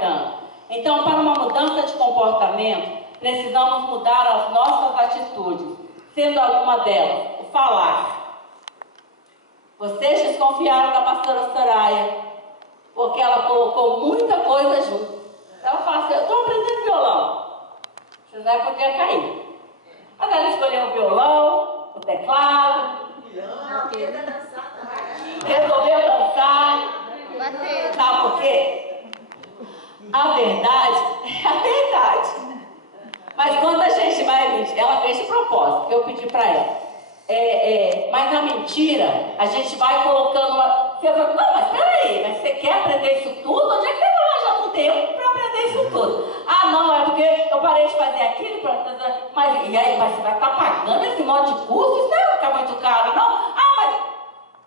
enxergando. Então, para uma mudança de comportamento, precisamos mudar as nossas atitudes, sendo alguma delas o falar. Vocês desconfiaram da pastora Soraya, porque ela colocou muita coisa junto. Ela fala assim, eu estou aprendendo violão. José podia cair. Mas ela escolheu o violão, o teclado. Resolveu dançar. Sabe por quê? A verdade é a verdade. Mas quando a gente vai mentir, ela fez de propósito, que eu pedi para ela. Mas na mentira, a gente vai colocando uma... Você fala, não, mas peraí, mas você quer aprender isso tudo? Onde é que você vai arranjar um tempo para aprender isso tudo? Ah, não, é porque eu parei de fazer aquilo, mas e aí, mas você vai estar pagando esse monte de curso? Isso não vai ficar muito caro, não? Ah, mas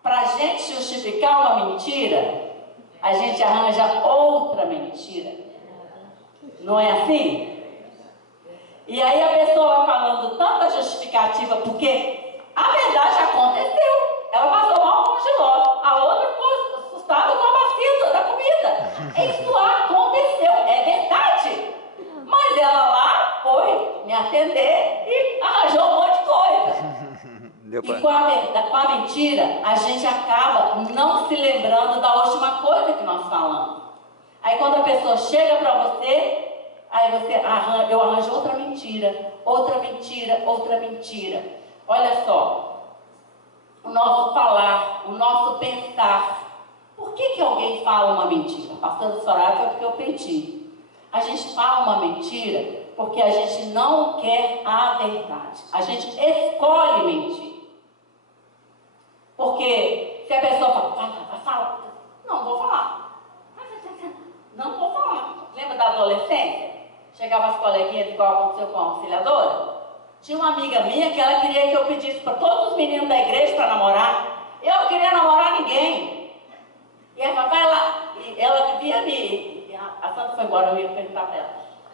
para a gente justificar uma mentira, a gente arranja outra mentira. Não é assim? E aí a pessoa vai falando tanta justificativa, porque a verdade aconteceu. Ela passou mal com o giló. A outra ficou assustada com a bacia da comida. Isso aconteceu, é verdade. Mas ela lá foi me atender e arranjou um monte de coisa. E com a mentira, a gente acaba não se lembrando da última coisa que nós falamos. Aí quando a pessoa chega para você, eu arranjo outra mentira, outra mentira, outra mentira. Olha só, o nosso falar, o nosso pensar. Por que alguém fala uma mentira? Pastor Soraya foi porque eu pedi. A gente fala uma mentira porque a gente não quer a verdade. A gente escolhe mentir. Porque se a pessoa fala, não vou falar. Não vou falar. Lembra da adolescência? Chegava as coleguinhas, igual aconteceu com a auxiliadora. Tinha uma amiga minha que ela queria que eu pedisse para todos os meninos da igreja para namorar. Eu não queria namorar ninguém. E ela vai lá, e ela vivia me... A Santa foi embora, eu ia perguntar para ela.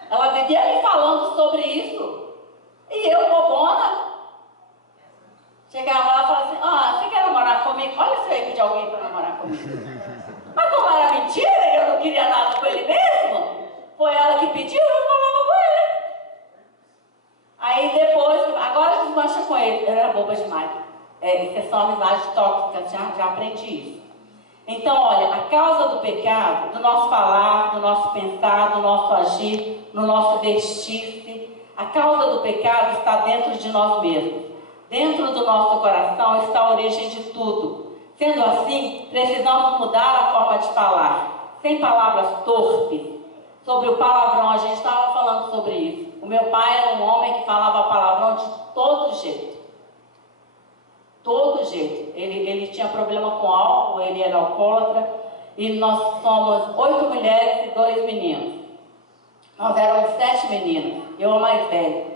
Ela vivia me falando sobre isso. E eu, bobona, chegava lá e falava assim, você quer namorar comigo? Olha se eu ia pedir alguém para namorar comigo. Mas como era mentira, eu não queria nada com ele mesmo. Foi ela que pediu, eu falava com ele. Aí depois, agora desmancha com ele. Eu era boba demais. Isso é só amizade tóxica, já aprendi isso. Então, olha, a causa do pecado, do nosso falar, do nosso pensar, do nosso agir, no nosso vestir-se, a causa do pecado está dentro de nós mesmos. Dentro do nosso coração está a origem de tudo. Sendo assim, precisamos mudar a forma de falar, sem palavras torpes. Sobre o palavrão, a gente estava falando sobre isso. O meu pai era um homem que falava palavrão de todo jeito. Todo jeito. Ele tinha problema com álcool, ele era alcoólatra. E nós somos 8 mulheres e 2 meninos. Nós éramos 7 meninos, eu a mais velha.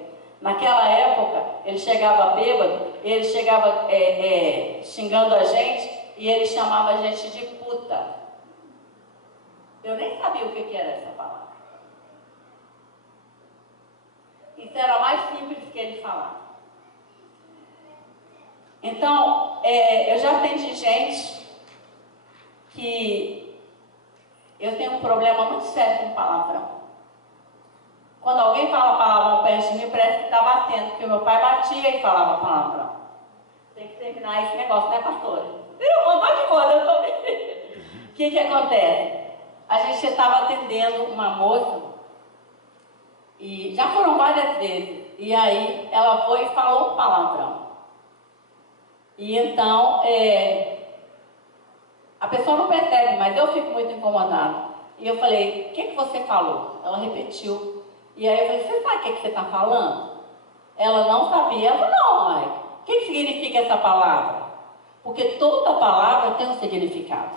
Naquela época, ele chegava bêbado, ele chegava xingando a gente e ele chamava a gente de puta. Eu nem sabia o que era essa palavra. Isso era mais simples que ele falava. Então, eu já atendi gente que eu tenho um problema muito sério com palavrão. Quando alguém fala palavrão perto de mim, parece que está batendo, porque meu pai batia e falava palavrão. Tem que terminar esse negócio, né, pastora? Eu mandou de coisa, eu tô... O que acontece? A gente estava atendendo uma moça, e já foram várias vezes, e aí ela foi e falou um palavrão. E então, a pessoa não percebe, mas eu fico muito incomodada. E eu falei, o que você falou? Ela repetiu. E aí eu falei, você sabe o que você está falando? Ela não sabia. Ela falou, não, mãe, o que significa essa palavra? Porque toda palavra tem um significado.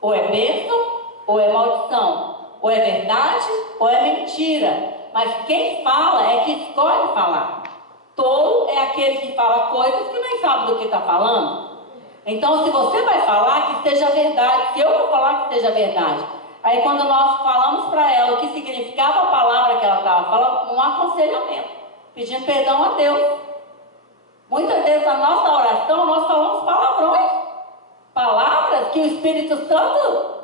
Ou é bênção, ou é maldição. Ou é verdade, ou é mentira. Mas quem fala é que escolhe falar. Tolo é aquele que fala coisas que nem sabe do que está falando. Então, se você vai falar, que seja verdade. Se eu vou falar, que seja verdade. Aí, quando nós falamos para ela o que significava a palavra que ela estava falando, um aconselhamento, pedindo perdão a Deus. Muitas vezes, na nossa oração, nós falamos palavrões. Palavras que o Espírito Santo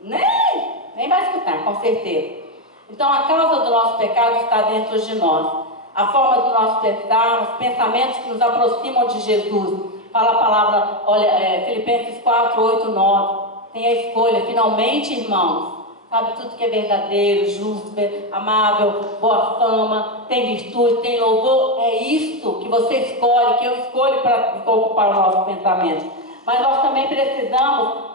nem Nem vai escutar, com certeza. Então, a causa do nosso pecado está dentro de nós. A forma do nosso pensar, os pensamentos que nos aproximam de Jesus. Fala a palavra, olha, Filipenses 4, 8, 9. Tem a escolha, finalmente, irmãos. Sabe, tudo que é verdadeiro, justo, amável, boa fama, tem virtude, tem louvor. É isso que você escolhe, que eu escolho para ocupar o nosso pensamento. Mas nós também precisamos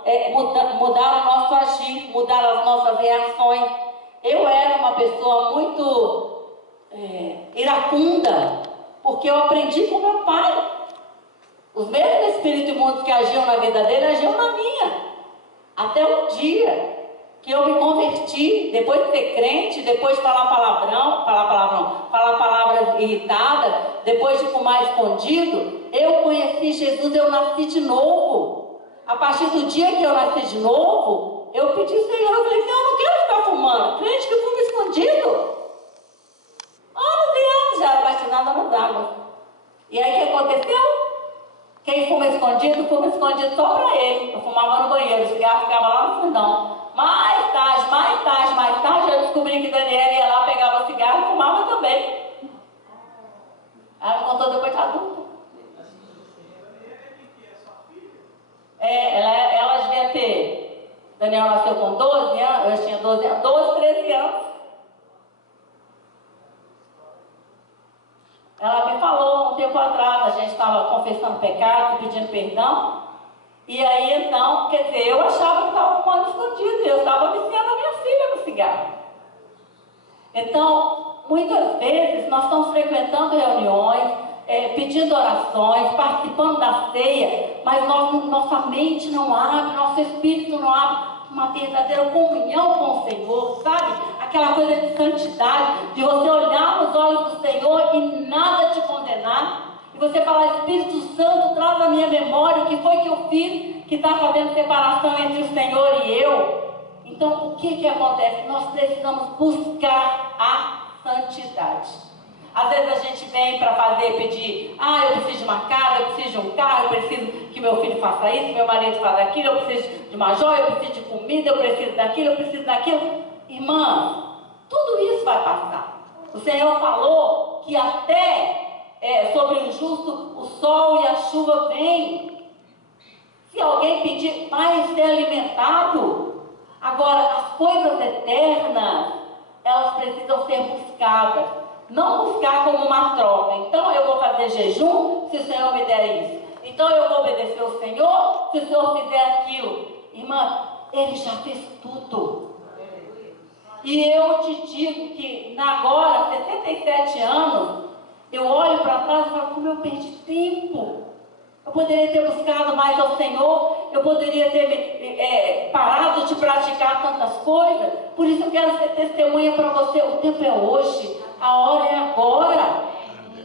mudar o nosso agir, mudar as nossas reações. Eu era uma pessoa muito iracunda, porque eu aprendi com meu pai. Os mesmos espíritos imundos que agiam na vida dele, agiam na minha. Até um dia que eu me converti, depois de ser crente, depois de falar falar palavras irritadas, depois de fumar escondido, eu conheci Jesus, eu nasci de novo. A partir do dia que eu nasci de novo, eu pedi ao Senhor, eu falei, Senhor, eu não quero ficar fumando, crente que fuma escondido. Anos e anos já era batizada nas águas. E aí o que aconteceu? Quem fuma escondido só para ele. Eu fumava no banheiro, o cigarro ficava lá no fundão. Mais tarde, eu descobri que Daniela ia lá, pegava o cigarro e fumava também. Ela me contou depois de adulta. Ela devia ter. Daniela nasceu com 12 anos, eu tinha 12 anos, 12, 13 anos. Ela me falou um tempo atrás, a gente estava confessando pecado, pedindo perdão. E aí então, quer dizer, eu achava que estava fumando escondido, eu estava viciando a minha filha no cigarro. Então, muitas vezes nós estamos frequentando reuniões, pedindo orações, participando da ceia, mas nossa mente não abre, nosso espírito não abre uma verdadeira comunhão com o Senhor, sabe? Aquela coisa de santidade, de você olhar nos olhos do Senhor e nada te condenar. E você falar, Espírito Santo, traz na minha memória o que foi que eu fiz, que está fazendo separação entre o Senhor e eu. Então, o que acontece? Nós precisamos buscar a santidade. Às vezes a gente vem para pedir, eu preciso de uma casa, eu preciso de um carro, eu preciso que meu filho faça isso, meu marido faça aquilo, eu preciso de uma joia, eu preciso de comida, eu preciso daquilo, eu preciso daquilo. Irmã, tudo isso vai passar. O Senhor falou que até sobre o injusto o sol e a chuva vêm. Se alguém pedir, vai ser alimentado. Agora, as coisas eternas, elas precisam ser buscadas. Não buscar como uma troca. Então eu vou fazer jejum se o Senhor me der isso. Então eu vou obedecer ao Senhor se o Senhor fizer aquilo. Irmã, Ele já fez tudo. E eu te digo que agora, 77 anos, eu olho para trás e falo, como eu perdi tempo. Eu poderia ter buscado mais ao Senhor, eu poderia ter parado de praticar tantas coisas. Por isso eu quero ser testemunha para você. O tempo é hoje, a hora é agora.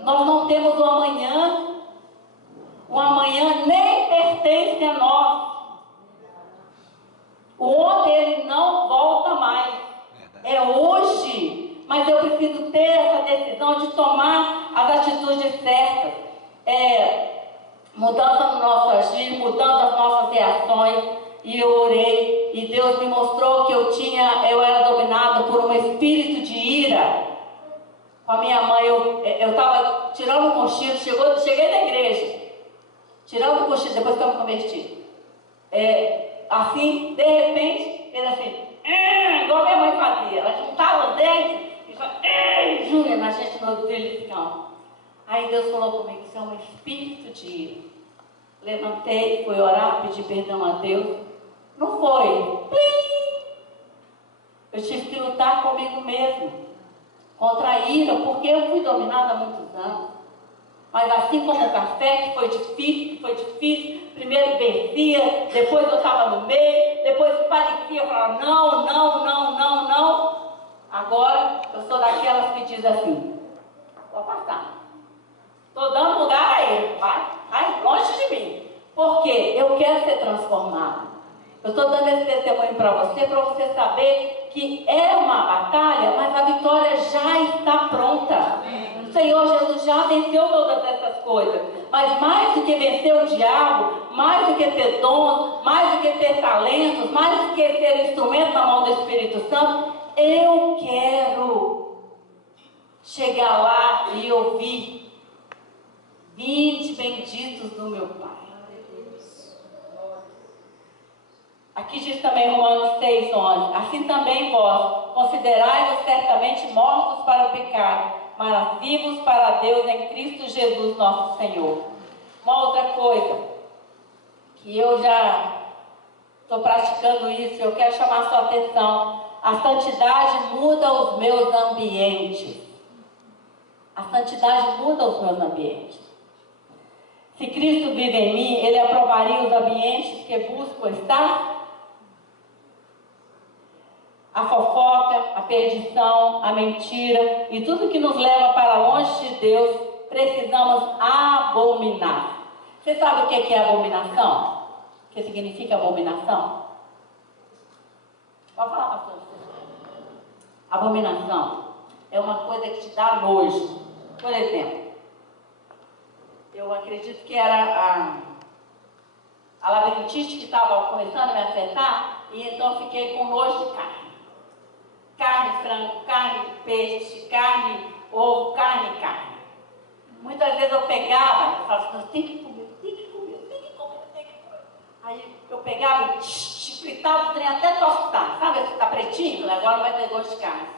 Nós não temos o amanhã. O amanhã nem pertence a nós. O ontem ele não volta mais. É hoje. Mas eu preciso ter essa decisão de tomar as atitudes certas. Mudança no nosso agir, mudando as nossas reações. E eu orei, e Deus me mostrou que eu era dominada por um espírito de ira. Com a minha mãe, eu estava tirando o cochilo, cheguei na igreja, tirando o cochilo, depois que eu me converti. Assim, de repente, fez assim, igual minha mãe fazia. Ela juntava os dentes e falava, Júlia, na gente no trilhão. Aí Deus falou comigo, isso é um espírito de ira. Levantei, fui orar, pedi perdão a Deus. Não foi. Eu tive que lutar comigo mesmo, contra a ira, porque eu fui dominada há muitos anos. Mas assim como o café, que foi difícil, primeiro vencia, depois eu estava no meio, depois parecia, eu falava, não. Agora eu sou daquelas que diz assim, vou passar. Estou dando lugar a ele, vai longe de mim. Porque eu quero ser transformado. Eu estou dando esse testemunho para você saber que é uma batalha, mas a vitória já está pronta. O Senhor Jesus já venceu todas essas coisas. Mas mais do que vencer o diabo, mais do que ter dons, mais do que ter talentos, mais do que ter instrumento na mão do Espírito Santo, eu quero chegar lá e ouvir: vinde benditos do meu Pai. Aqui diz também Romanos 6:11: assim também vós, considerai-vos certamente mortos para o pecado, mas vivos para Deus em Cristo Jesus nosso Senhor. Uma outra coisa, que eu já estou praticando isso, eu quero chamar a sua atenção: a santidade muda os meus ambientes. A santidade muda os meus ambientes. Se Cristo vive em mim, Ele aprovaria os ambientes que busco estar? A fofoca, a perdição, a mentira e tudo que nos leva para longe de Deus, precisamos abominar. Você sabe o que é abominação? O que significa abominação? Pode falar, pastor. Abominação é uma coisa que te dá nojo. Por exemplo, eu acredito que era a labirintite que estava começando a me afetar, e então eu fiquei com nojo de carne. Carne, frango, carne, peixe, carne, ovo, carne. Muitas vezes eu pegava e falava assim: tem que comer. Aí eu pegava e fritava o trem até tostar. Sabe esse que está pretinho? Agora não vai ter gosto de carne.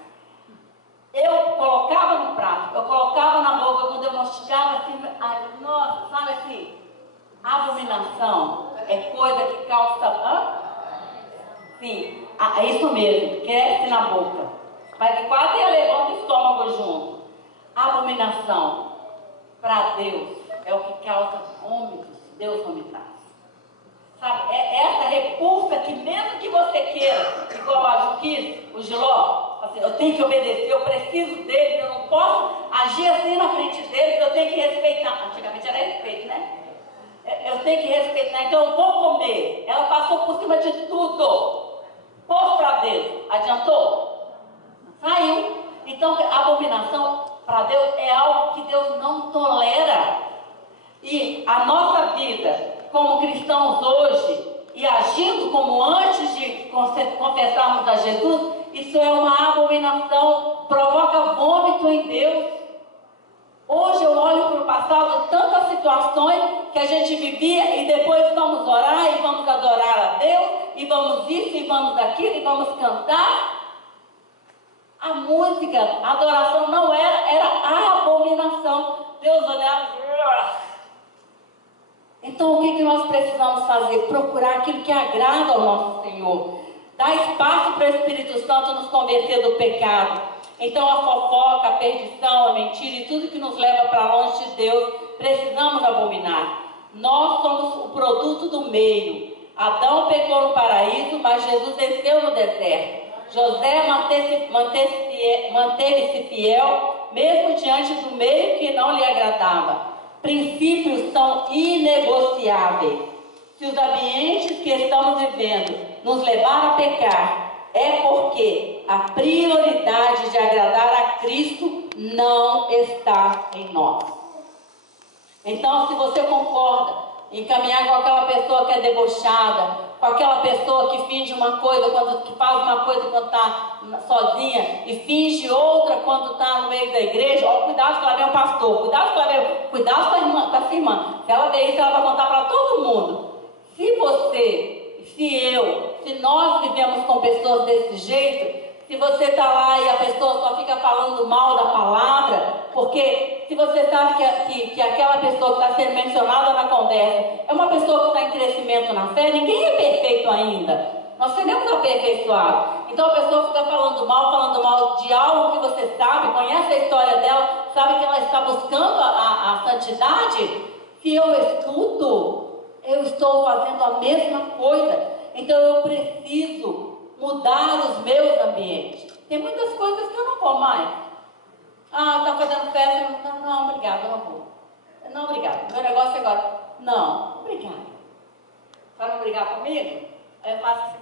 Eu colocava no prato, eu colocava na boca, quando eu mastigava assim, nossa, sabe assim? Abominação é coisa que causa... Sim, é isso mesmo, cresce na boca. Mas quase levanta o estômago junto. Abominação para Deus é o que causa vômitos, Deus vomitar. Sabe, é essa repulsa que mesmo que você queira, igual a Ju quis, o Giló, assim, eu tenho que obedecer, eu preciso deles, eu não posso agir assim na frente deles, eu tenho que respeitar. Antigamente era respeito, né? Eu tenho que respeitar, então eu vou comer. Ela passou por cima de tudo. Pôs para Deus, adiantou? Saiu. Então a abominação para Deus é algo que Deus não tolera. E a nossa vida como cristãos hoje, e agindo como antes de confessarmos a Jesus, isso é uma abominação, provoca vômito em Deus. Hoje eu olho para o passado, tantas situações que a gente vivia, e depois vamos orar e vamos adorar a Deus, e vamos isso e vamos aquilo e vamos cantar. A música, a adoração não era a abominação. Deus olhava. Então o que nós precisamos fazer? Procurar aquilo que agrada ao nosso Senhor. Dar espaço para o Espírito Santo nos converter do pecado. Então a fofoca, a perdição, a mentira e tudo que nos leva para longe de Deus, precisamos abominar. Nós somos o produto do meio. Adão pecou no paraíso, mas Jesus venceu no deserto. José manteve-se fiel, mesmo diante do meio que não lhe agradava. Princípios são inegociáveis. Se os ambientes que estamos vivendo nos levaram a pecar, é porque a prioridade de agradar a Cristo não está em nós. Então, se você concorda em caminhar com aquela pessoa que é debochada, com aquela pessoa que finge uma coisa, que faz uma coisa quando está sozinha e finge outra quando está no meio da igreja, ó, cuidado que ela vem o pastor, cuidado com a sua irmã. Se ela ver isso, ela vai contar para todo mundo. Se você, se nós vivemos com pessoas desse jeito, se você está lá e a pessoa só fica falando mal da palavra, porque se você sabe que aquela pessoa que está sendo mencionada na conversa é uma pessoa que está em crescimento na fé, ninguém é perfeito ainda. Nós seremos aperfeiçoados. Então a pessoa fica falando mal de algo que você sabe, conhece a história dela, sabe que ela está buscando a santidade. Se eu escuto, eu estou fazendo a mesma coisa. Então eu preciso mudar os meus ambientes. Tem muitas coisas que eu não vou mais. Ah, está fazendo festa? Não, obrigada, eu não vou. Não, obrigada. Meu negócio agora. Não, obrigada. Para não brigar comigo, aí eu faço assim.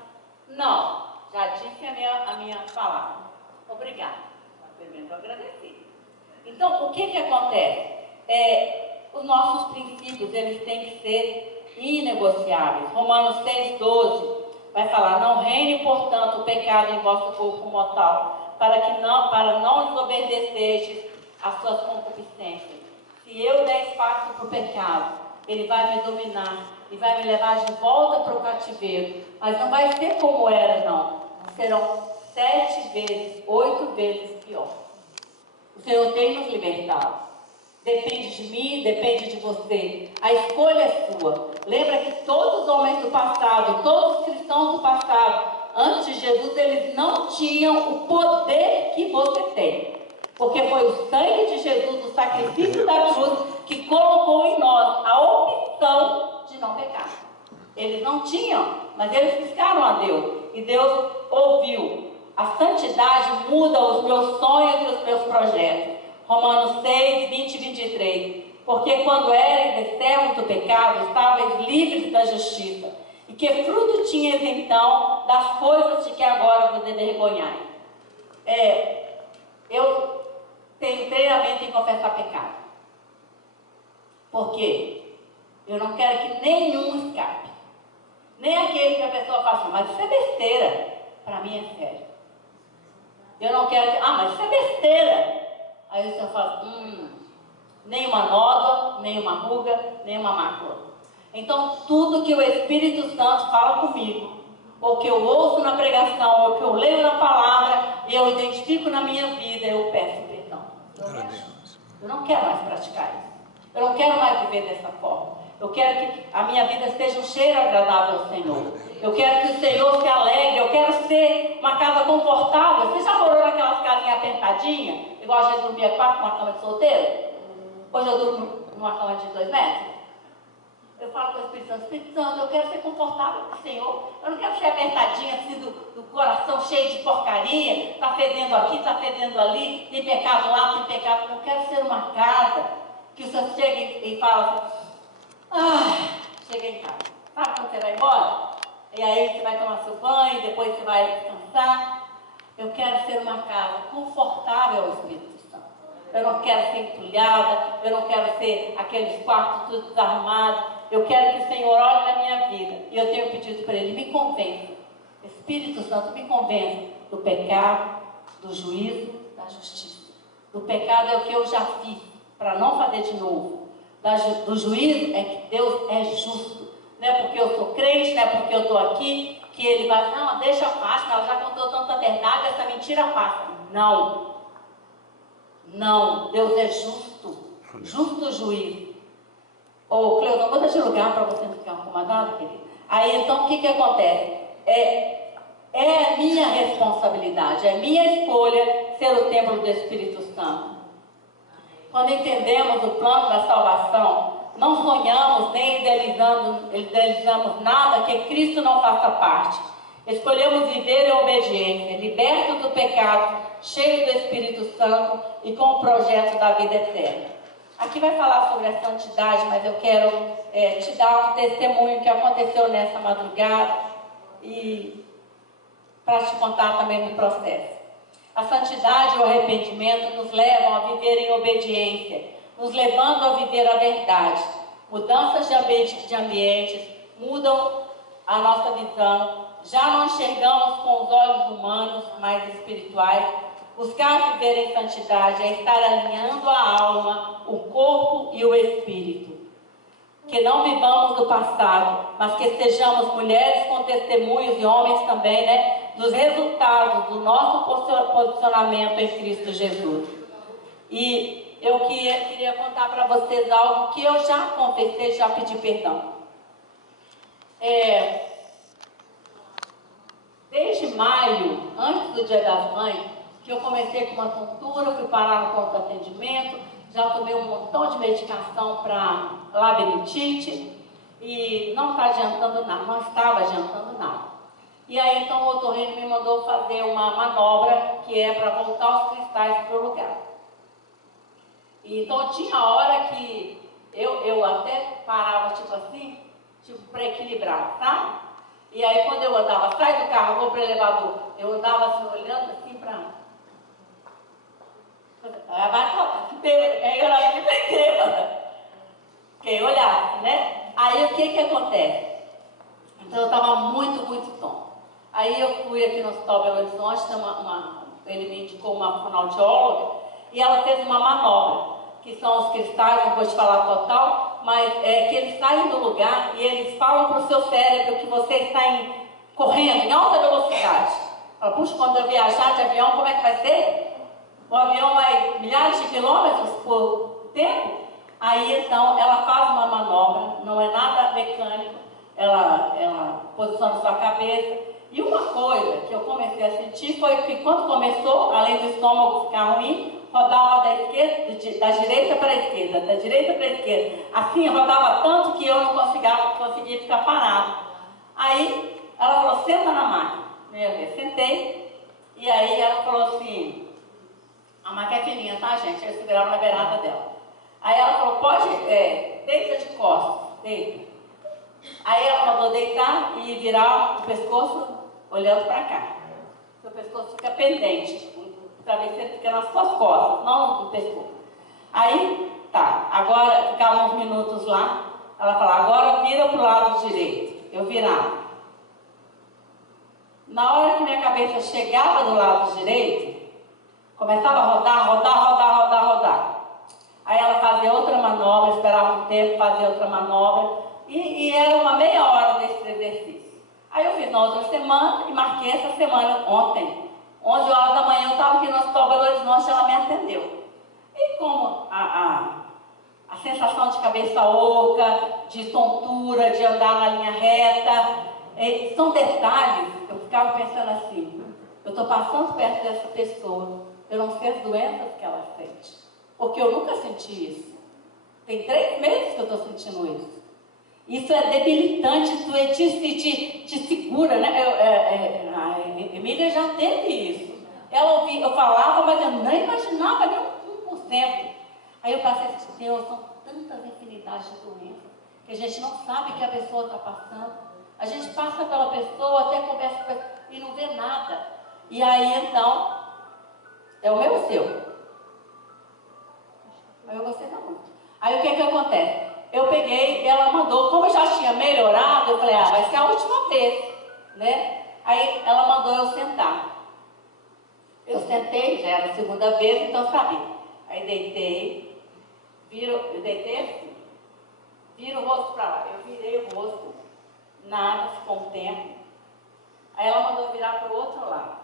Não, já disse a minha palavra. Obrigada. Pelo menos eu agradeci. Então, o que acontece? os nossos princípios, eles têm que ser inegociáveis. Romanos 6,12 vai falar: não reine, portanto, o pecado em vosso corpo mortal, para não desobedecestes às suas concupiscências. Se eu der espaço para o pecado, ele vai me dominar e vai me levar de volta para o cativeiro. Mas não vai ser como era, não. Serão 7 vezes, 8 vezes pior. O Senhor tem nos libertado. Depende de mim, depende de você. A escolha é sua. Lembra que todos os homens do passado, todos os cristãos do passado, antes de Jesus, eles não tinham o poder que você tem. Porque foi o sangue de Jesus, o sacrifício da cruz, que colocou em nós a opção de não pecar. Eles não tinham, mas eles buscaram a Deus. E Deus ouviu. A santidade muda os meus sonhos e os meus projetos. Romanos 6, 20 e 23. Porque quando erais servos do pecado, estavais livres da justiça. E que fruto tinhas então das coisas de que agora vos envergonhais? Eu tenho treinamento em confessar pecado. Por quê? Eu não quero que nenhum escape. Nem aquele que a pessoa fala assim, mas isso é besteira. Para mim é sério. Eu não quero que, mas isso é besteira. Aí o Senhor fala, nem uma nódoa, nem uma ruga, nem uma mácula. Então, tudo que o Espírito Santo fala comigo, ou que eu ouço na pregação, ou que eu leio na palavra, e eu identifico na minha vida, eu peço perdão. Eu não quero mais praticar isso. Eu não quero mais viver dessa forma. Eu quero que a minha vida seja um cheiro agradável ao Senhor. Eu quero que o Senhor se alegre. Eu quero ser uma casa confortável. Você já morou naquelas casinhas apertadinhas? Igual a gente dormia 4 numa cama de solteiro? Hoje eu durmo numa cama de 2 metros. Eu falo com o Espírito Santo, eu quero ser confortável com o Senhor. Eu não quero ser apertadinha, assim, do coração cheio de porcaria. Está fedendo aqui, está fedendo ali. Tem pecado lá, tem pecado. Eu quero ser uma casa que o Senhor chega e fala assim, chega em casa. Sabe quando você vai embora? E aí você vai tomar seu banho, depois você vai descansar. Eu quero ser uma casa confortável ao Espírito Santo. Eu não quero ser entulhada, eu não quero ser aqueles quartos tudo desarrumados. Eu quero que o Senhor olhe na minha vida. E eu tenho pedido para Ele, me convença. Espírito Santo, me convença do pecado, do juízo, da justiça. Do pecado é o que eu já fiz, para não fazer de novo. Do juízo é que Deus é justo. Não é porque eu sou crente, não é porque eu estou aqui, que Ele vai, não, deixa passa, ela já contou tanta verdade, essa mentira passa. Não. Não, Deus é justo. Justo juiz. Ô, Cleuton, vou deixar lugar para você não ficar incomodado, querido. Aí, então, o que acontece? É minha responsabilidade, é minha escolha ser o templo do Espírito Santo. Quando entendemos o plano da salvação, não sonhamos nem idealizamos nada que Cristo não faça parte. Escolhemos viver em obediência, libertos do pecado, cheios do Espírito Santo e com o projeto da vida eterna. Aqui vai falar sobre a santidade, mas eu quero te dar um testemunho que aconteceu nessa madrugada e para te contar também do processo. A santidade e o arrependimento nos levam a viver em obediência, nos levando a viver a verdade. Mudanças de ambientes mudam a nossa visão. Já não enxergamos com os olhos humanos, mas espirituais. Buscar viver em santidade é estar alinhando a alma, o corpo e o espírito. Que não vivamos do passado, mas que sejamos mulheres com testemunhos e homens também, dos resultados do nosso posicionamento em Cristo Jesus. E eu queria contar para vocês algo que eu já confessei, já pedi perdão. Desde maio, antes do Dia das Mães, que eu comecei com uma tontura, fui parar no ponto de atendimento, já tomei um montão de medicação para labirintite e não está adiantando nada, não estava adiantando nada. E aí então o otorrino me mandou fazer uma manobra que é para voltar os cristais para o lugar. E então tinha hora que eu até parava tipo assim, para equilibrar, tá? E aí quando eu andava, sai do carro, vou para o elevador, eu andava assim, olhando assim para... Vai falar, que bêbada, eu era bem bêbada. quem olhasse, né? Aí o que acontece? Então eu estava muito tonta. Aí eu fui aqui no Hospital Belo Horizonte, ele me indicou uma fonoaudióloga, e ela fez uma manobra, que são os cristais, não vou te falar total, mas que eles saem do lugar e eles falam para o seu cérebro que você está correndo em alta velocidade. Fala, puxa, quando eu viajar de avião, como é que vai ser? O avião vai milhares de quilômetros por tempo. Aí então ela faz uma manobra, não é nada mecânico, ela posiciona sua cabeça. E uma coisa que eu comecei a sentir foi que quando começou, além do estômago ficar ruim, rodava da direita para a esquerda, da direita para a esquerda. Assim, rodava tanto que eu não conseguia ficar parado. Aí ela falou, senta na máquina. Eu sentei, e aí ela falou assim, a máquina é fininha, tá, gente? Eu segurava na beirada dela. Aí ela falou, deita de costas, deita. Aí ela mandou deitar e virar o pescoço olhando para cá. Seu pescoço fica pendente, o travesseiro fica nas suas costas, não no pescoço. Aí, tá, agora ficava uns minutos lá, ela falava, agora vira para o lado direito. Eu virava. Na hora que minha cabeça chegava do lado direito, começava a rodar. Aí ela fazia outra manobra, esperava um tempo, fazia outra manobra, e era uma meia hora desse exercício. Aí eu fiz na outra semana e marquei essa semana ontem. 11 horas da manhã eu estava aqui no Hospital Belo Horizonte, ela me atendeu. E como a sensação de cabeça oca, de tontura, de andar na linha reta, são detalhes, eu ficava pensando assim, eu estou passando perto dessa pessoa, eu não sei as doenças que ela sente, porque eu nunca senti isso. Tem 3 meses que eu estou sentindo isso. Isso é debilitante, isso te segura, né? A Emília já teve isso. Eu falava, mas eu não imaginava nem 1%. Aí eu passei a dizer, Deus, são tantas infinidades de doenças que a gente não sabe que a pessoa está passando. A gente passa pela pessoa, até conversa com a pessoa e não vê nada. E aí então, é o meu ou o seu? Aí eu gostei da muito. Aí o que acontece? Eu peguei, ela mandou, como eu já tinha melhorado, eu falei, vai ser a última vez, né? Aí ela mandou eu sentar. Eu sentei, já era a segunda vez, então sabia. Aí deitei, eu deitei assim, viro o rosto para lá. Eu virei o rosto, nada, ficou um tempo. Aí ela mandou virar para o outro lado.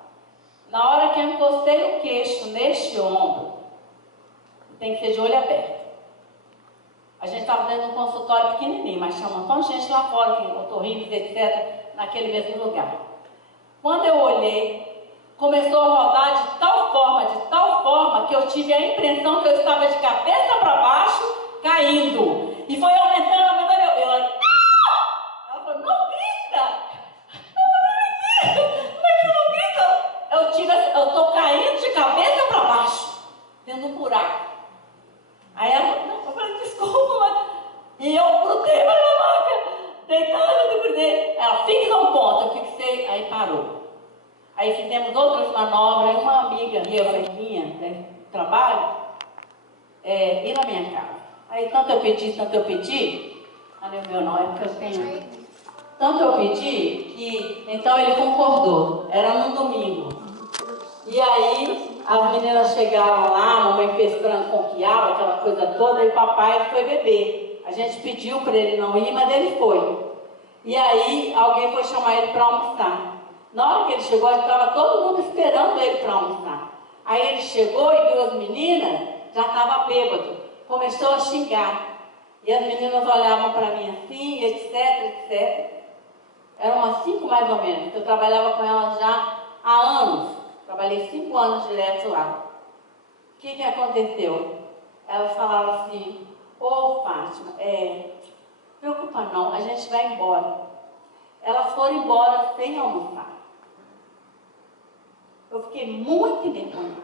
Na hora que eu encostei o queixo neste ombro, tem que ser de olho aberto. A gente estava dentro de um consultório pequenininho, mas tinha um montão de gente lá fora, otorrinos, etc., naquele mesmo lugar. Quando eu olhei, começou a rodar de tal forma, que eu tive a impressão que eu estava de cabeça para baixo, caindo. E foi aumentando, ela falou, não grita! Como é que eu não grito? Eu estou caindo de cabeça para baixo, dentro de um buraco. Aí eu falei, desculpa, mas... E eu grudei na maca, deitada, grudei. Ela fixa um ponto, eu fixei, aí parou. Aí fizemos outras manobras, uma amiga minha, né, trabalho, ir na minha casa. Aí tanto eu pedi, o meu não, é porque eu tenho... Tanto eu pedi, que então ele concordou, era num domingo. E aí, as meninas chegaram lá, a mamãe fez frango com quiabo, aquela coisa toda, e o papai foi beber. A gente pediu para ele não ir, mas ele foi. E aí, alguém foi chamar ele para almoçar. Na hora que ele chegou, estava todo mundo esperando ele para almoçar. Aí ele chegou e viu as meninas, já estava bêbado. Começou a xingar. E as meninas olhavam para mim assim, etc. Eram umas 5 mais ou menos, eu trabalhava com elas já há anos. Trabalhei 5 anos direto lá. O que aconteceu? Elas falavam assim, Fátima, preocupa não, a gente vai embora. Elas foram embora sem almoçar. Eu fiquei muito envergonhada.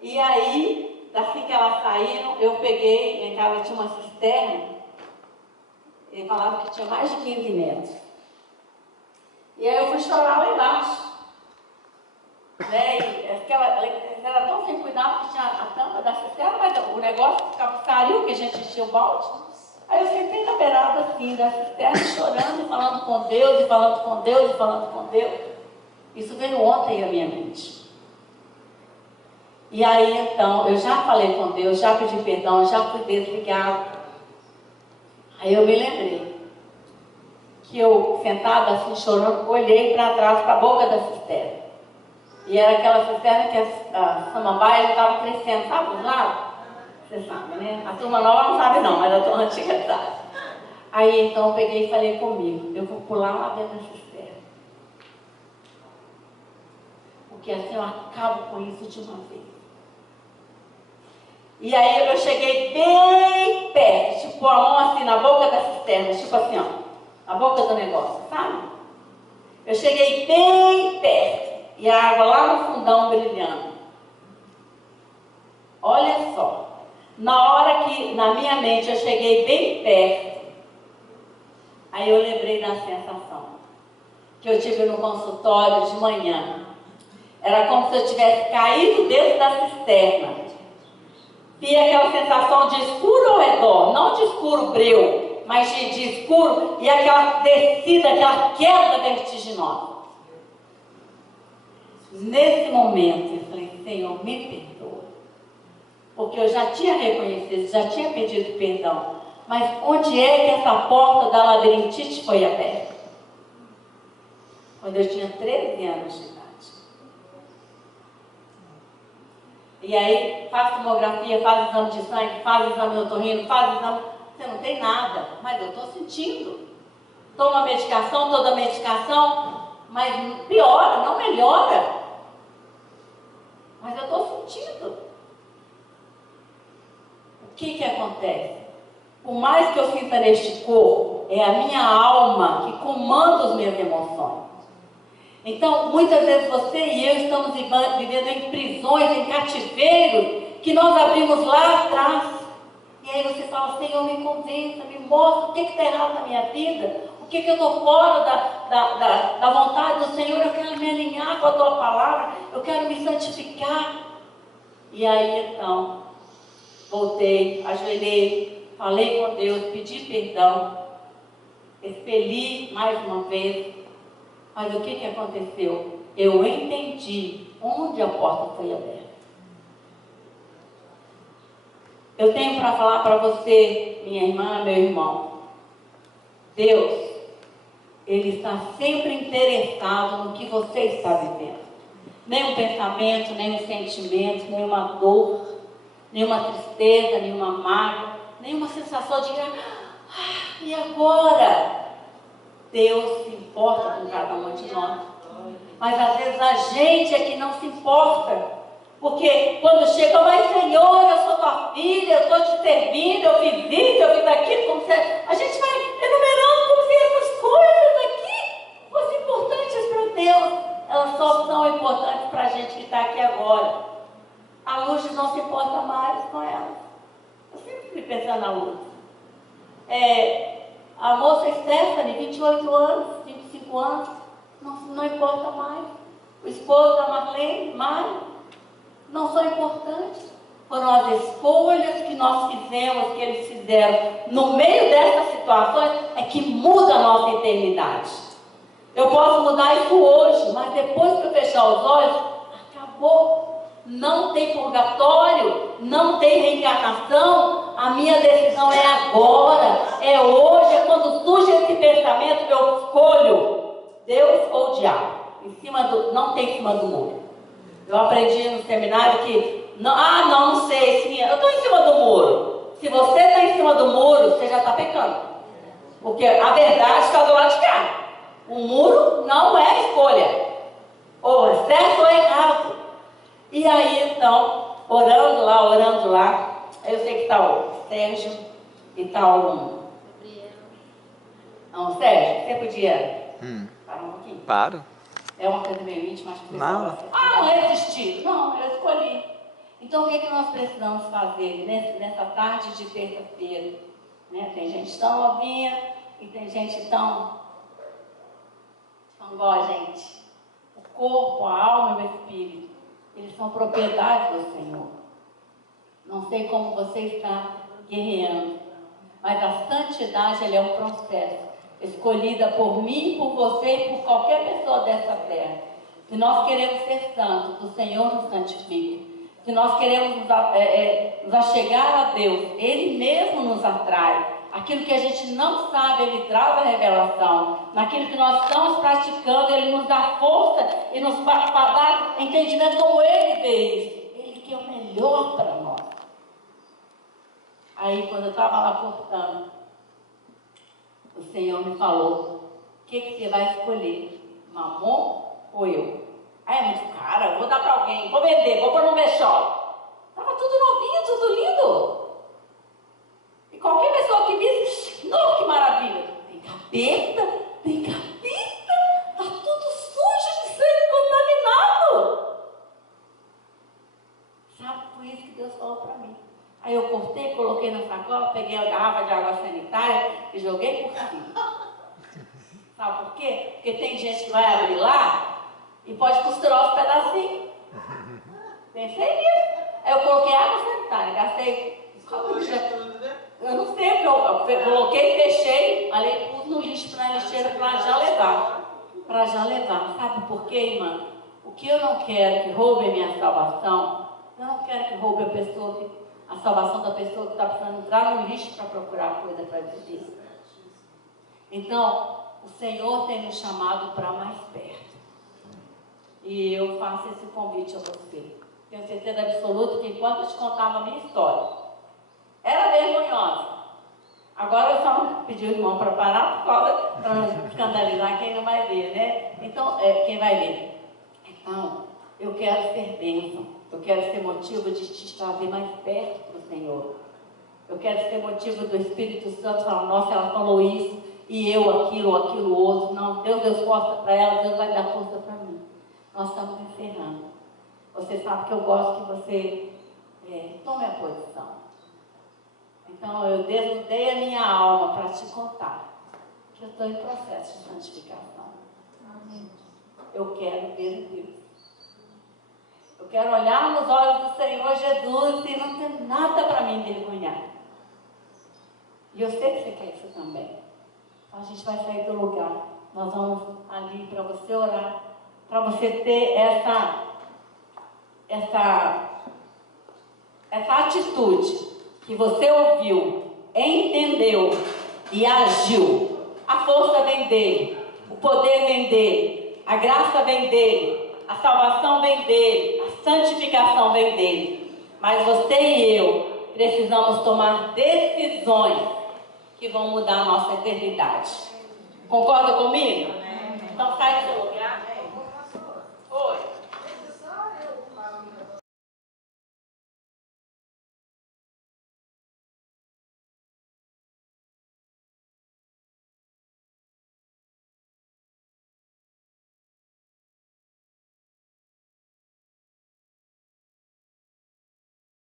E aí, assim que elas saíram, eu peguei, em casa tinha uma cisterna, ele falava que tinha mais de 15 metros. E aí eu fui chorar lá embaixo. Né? E era tão sem cuidado que tinha a tampa da cisterna, mas o negócio saiu, que a gente enchia o balde. Aí eu sentei na beirada assim da cisterna, chorando e falando com Deus, e falando com Deus, e falando com Deus. Isso veio ontem à minha mente. E aí então, eu já falei com Deus, já pedi perdão, já fui desligado. Aí eu me lembrei que eu, sentada assim, chorando, olhei para trás, para a boca da cisterna. E era aquela cisterna que a samambaia estava crescendo, sabe, dos lados? Você sabe, né? A turma nova não sabe não, mas a turma antiga sabe. Aí então eu peguei e falei comigo, eu vou pular lá dentro da cisterna. Porque assim eu acabo com isso de uma vez. E aí eu cheguei bem perto, tipo a mão assim na boca da cisterna, tipo assim, ó, na boca do negócio, sabe? Eu cheguei bem perto, e a água lá no fundão brilhando. Olha só, na hora que na minha mente eu cheguei bem perto, aí eu lembrei da sensação que eu tive no consultório de manhã. Era como se eu tivesse caído dentro da cisterna. E aquela sensação de escuro ao redor, não de escuro breu, mas de escuro, e aquela descida, aquela queda vertiginosa. Nesse momento, eu falei, Senhor, me perdoa. Porque eu já tinha reconhecido, já tinha pedido perdão. Mas onde é que essa porta da labirintite foi aberta? Quando eu tinha 13 anos de idade. E aí, faz tomografia, faz exame de sangue, faz exame otorrino, faz exame... Você não tem nada, mas eu estou sentindo. Toma medicação, toda medicação, mas piora, não melhora. Mas eu estou sentindo. O que acontece? Por mais que eu sinta neste corpo, é a minha alma que comanda as minhas emoções. Então, muitas vezes você e eu estamos vivendo em prisões, em cativeiros, que nós abrimos lá atrás. E aí você fala, Senhor, me convença, me mostra o que está errado na minha vida, o que eu estou fora da vontade do Senhor, eu quero me alinhar com a Tua palavra, eu quero me santificar. E aí então, voltei, ajoelhei, falei com Deus, pedi perdão, expeli mais uma vez. Mas o que aconteceu? Eu entendi onde a porta foi aberta. Eu tenho para falar para você, minha irmã, meu irmão. Deus, Ele está sempre interessado no que você está vivendo. Nenhum pensamento, nenhum sentimento, nenhuma dor, nenhuma tristeza, nenhuma mágoa, nenhuma sensação de e agora? Deus se importa com cada um de nós. Mas às vezes a gente é que não se importa. Porque quando chega, mas Senhor, eu sou tua filha, eu estou te servindo, eu fiz isso, eu fiz aquilo, como se... A gente vai enumerando como se essas coisas aqui fossem importantes para Deus. Elas só são importantes para a gente que está aqui agora. A Luz não se importa mais com elas. Eu sempre fui pensando na Luz. A moça Stephanie, 28 anos, 25 anos, não importa mais. O esposo da Marlene, Mário, não são importantes. Foram as escolhas que nós fizemos, que eles fizeram no meio dessas situações, é que muda a nossa eternidade. Eu posso mudar isso hoje, mas depois que eu fechar os olhos, acabou. Não tem purgatório, não tem reencarnação. A minha decisão é agora, é hoje, é quando surge esse pensamento, eu escolho Deus ou o diabo. Não tem em cima do muro. Eu aprendi no seminário que, não sei, sim, eu estou em cima do muro. Se você está em cima do muro, você já está pecando. Porque a verdade está do lado de cá. O muro não é escolha. Ou é certo ou é errado. E aí, então, orando lá, aí eu sei que está o Sérgio e está o... Não, Sérgio, você podia parar um pouquinho? Paro. É uma coisa meio íntima, acho que Não. não resisti. Não, eu escolhi. Então, o que nós precisamos fazer nessa tarde de terça-feira? Né? Tem gente tão novinha e tem gente tão igual a gente. O corpo, a alma e o espírito. Eles são propriedade do Senhor. Não sei como você está guerreando, mas a santidade ela é um processo, escolhida por mim, por você e por qualquer pessoa dessa terra. Se nós queremos ser santos, o Senhor nos santifica. Se nós queremos nos achegar a Deus, Ele mesmo nos atrai. Aquilo que a gente não sabe, Ele traz a revelação. Naquilo que nós estamos praticando, Ele nos dá força e nos dá entendimento como Ele vê isso. Ele quer o melhor para nós. Aí, quando eu estava lá cortando, o Senhor me falou: o que você vai escolher? Mamon ou eu? Aí é muito caro, eu vou dar para alguém, vou vender, vou pôr no mexó. Estava tudo novinho, tudo lindo. E qualquer pessoa que visse, nossa, que maravilha. Tem capeta, está tudo sujo de sangue contaminado. Sabe, foi isso que Deus falou para mim. Aí eu cortei, coloquei na sacola, peguei a garrafa de água sanitária e joguei por cima. Sabe por quê? Porque tem gente que vai abrir lá e pode costurar os pedacinhos. Pensei nisso. Aí eu coloquei água sanitária, gastei. Eu não sei, eu coloquei, fechei, ali pus no lixo na lixeira para já levar. Para já levar. Sabe por quê, irmã? O que eu não quero que roube a minha salvação, eu não quero que roube a salvação da pessoa que está precisando entrar no lixo para procurar coisa para viver. Então, o Senhor tem nos chamado para mais perto. E eu faço esse convite a você. Tenho certeza absoluta que enquanto eu te contava a minha história, era vergonhosa. Agora eu só pedi o irmão para parar para não escandalizar quem não vai ver, né? Então, quem vai ver. Então, eu quero ser bênção. Eu quero ser motivo de te trazer mais perto do Senhor. Eu quero ser motivo do Espírito Santo falar: nossa, ela falou isso, e eu aquilo outro. Não, Deus força para ela, Deus vai dar força para mim. Nós estamos encerrando. Você sabe que eu gosto que você tome a posição. Então, eu desnudei a minha alma para te contar que eu estou em processo de santificação. Amém. Eu quero ver Deus. Eu quero olhar nos olhos do Senhor Jesus e não ter nada para me envergonhar. E eu sei que você quer isso também. Então, a gente vai sair do lugar. Nós vamos ali para você orar, para você ter essa atitude que você ouviu, entendeu e agiu. A força vem dele, o poder vem dele, a graça vem dele, a salvação vem dele, a santificação vem dele. Mas você e eu precisamos tomar decisões que vão mudar a nossa eternidade. Concorda comigo? Então sai do seu lugar.